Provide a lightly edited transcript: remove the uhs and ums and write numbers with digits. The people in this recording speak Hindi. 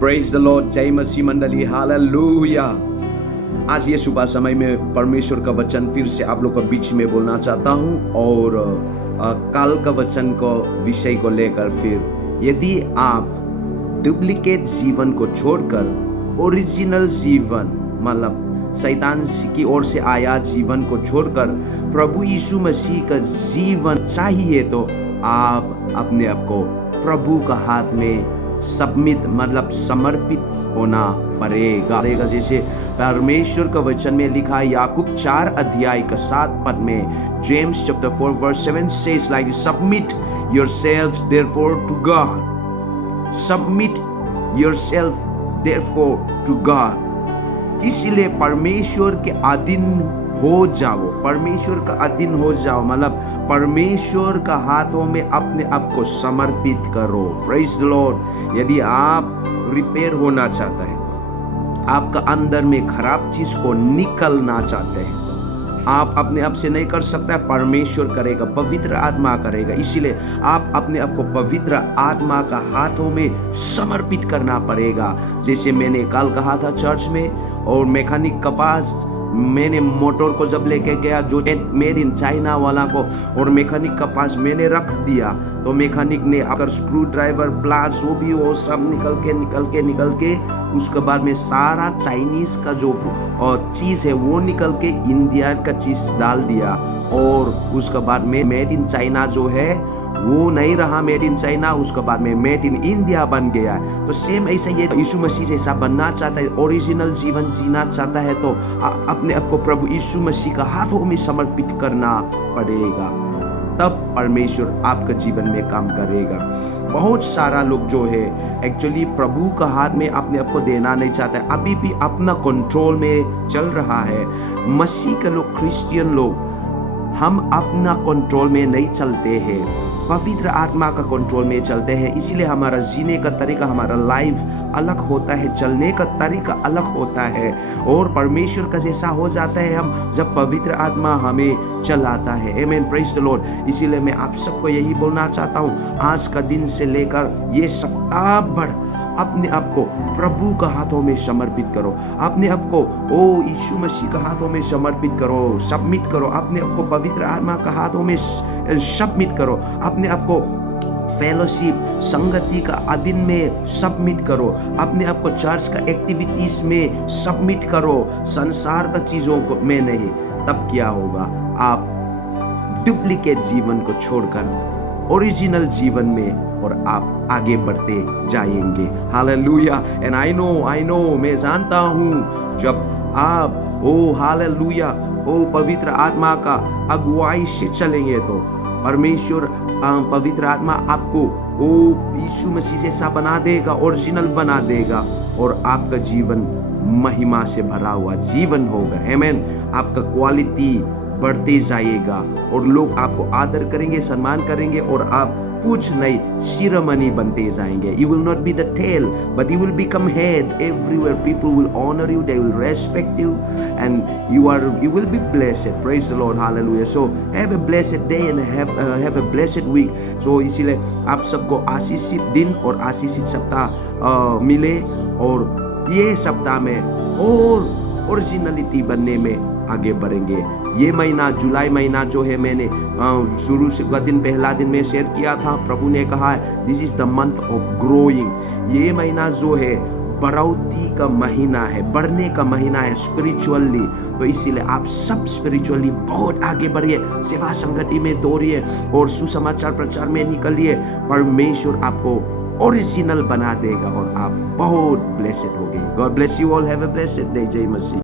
Praise the Lord. जय मसीह मंडली, हालेलुया। आज ये सुबह समय में परमेश्वर का वचन फिर से आप लोग के बीच में बोलना चाहता हूँ और कल का वचन को विषय को लेकर फिर यदि आप डुप्लीकेट जीवन को छोड़कर ओरिजिनल जीवन मतलब शैतान की ओर से आया जीवन को छोड़कर प्रभु यीशु मसीह का जीवन चाहिए तो आप अपने आप को प्रभु का हाथ में सबमिट मतलब समर्पित होना पड़ेगा। जैसे परमेश्वर का वचन में लिखा है याकूब 4 अध्याय का 7 पद में, James chapter 4 verse 7 says like submit yourselves therefore to God. Submit yourself therefore to God. इसलिए परमेश्वर के अधीन हो जाओ, परमेश्वर का अधीन हो जाओ मतलब परमेश्वर का हाथों में अपने आप को समर्पित करो। Praise the Lord. यदि आप रिपेयर होना चाहते हैं, आपका अंदर में खराब चीज को निकलना चाहते हैं, आप अपने आप से नहीं कर सकता, परमेश्वर करेगा, पवित्र आत्मा करेगा। इसीलिए आप अपने आप को पवित्र आत्मा का हाथों में समर्पित करना पड़ेगा। जैसे मैंने कल कहा था चर्च में, और मैकेनिक के पास मैंने मोटर को जब लेके गया जो मेड इन चाइना वाला को, और मैकेनिक के पास मैंने रख दिया तो मैकेनिक ने अगर स्क्रू ड्राइवर प्लास वो भी वो सब निकल के उसके बाद में सारा चाइनीज का जो चीज़ है वो निकल के इंडिया का चीज़ डाल दिया, और उसके बाद में मेड इन चाइना जो है वो नहीं रहा मेड इन चाइना, उसके बाद में मेड इन इंडिया बन गया। तो सेम ऐसा ये यीशु मसीह जैसा बनना चाहता है, ओरिजिनल जीवन जीना चाहता है तो अपने आप को प्रभु यीशु मसीह का हाथों में समर्पित करना पड़ेगा, तब परमेश्वर आपका जीवन में काम करेगा। बहुत सारा लोग जो है एक्चुअली प्रभु का हाथ में अपने आप को देना नहीं चाहता है, अभी भी अपना कंट्रोल में चल रहा है। मसीह के लोग, क्रिश्चियन लोग, हम अपना कंट्रोल में नहीं चलते हैं, पवित्र आत्मा का कंट्रोल में चलते हैं। इसलिए हमारा जीने का तरीका, हमारा लाइफ अलग होता है, चलने का तरीका अलग होता है, और परमेश्वर का जैसा हो जाता है हम जब पवित्र आत्मा हमें चलाता है। आमीन, प्रेज द लॉर्ड। इसीलिए मैं आप सबको यही बोलना चाहता हूँ, आज का दिन से लेकर ये सप्ताह भर अपने आप को प्रभु का हाथों में समर्पित करो, अपने आप को ओ यीशु मसीह का हाथों में समर्पित करो, सबमिट करो, अपने आप को पवित्र आत्मा का हाथों में सबमिट करो, अपने आप को फेलोशिप संगति का अधीन में सबमिट करो, अपने आप को चर्च का एक्टिविटीज में सबमिट करो, संसार का चीजों को में नहीं। तब क्या होगा, आप डुप्लीकेट जीवन को छोड़कर ओरिजिनल जीवन में और आप आगे बढ़ते जाएंगे। हालेलुया। एंड आई नो मैं जानता हूँ जब आप ओ हालेलुया ओ पवित्र आत्मा का अगुवाई से चलेंगे तो परमेश्वर पवित्र आत्मा आपको ओ यीशु मसीह जैसा बना देगा, ओरिजिनल बना देगा, और आपका जीवन महिमा से भरा हुआ जीवन होगा। आमीन। आपका क्वालिटी बढ़ते जाएगा और लोग आपको आदर करेंगे, सम्मान करेंगे, और आप कुछ नहीं शिरोमणि बनते जाएंगे। You will not be the tail, but you will become head. Everywhere people will honor you, they will respect you, and you will be blessed. Praise the Lord, hallelujah. So have a blessed day and have a blessed week. So इसीलिए आप सबको आशीषित दिन और आशीषित सप्ताह मिले, और ये सप्ताह में और ओरिजिनलिटी बनने में आगे बढ़ेंगे। ये महीना जुलाई महीना जो है मैंने शुरू से का दिन पहला दिन में शेयर किया था, प्रभु ने कहा है this is the month of growing. ये महीना जो है बढ़ोतरी का महीना है, बढ़ने का महीना है स्पिरिचुअली। तो इसीलिए आप सब स्पिरिचुअली बहुत आगे बढ़िए, सेवा संगति में दौड़िए और सुसमाचार प्रचार में निकलिए। परमेश्वर आपको ओरिजिनल बना देगा और आप बहुत ब्लेसेड होंगे। God bless you all. Have a blessed day. जय मसीह।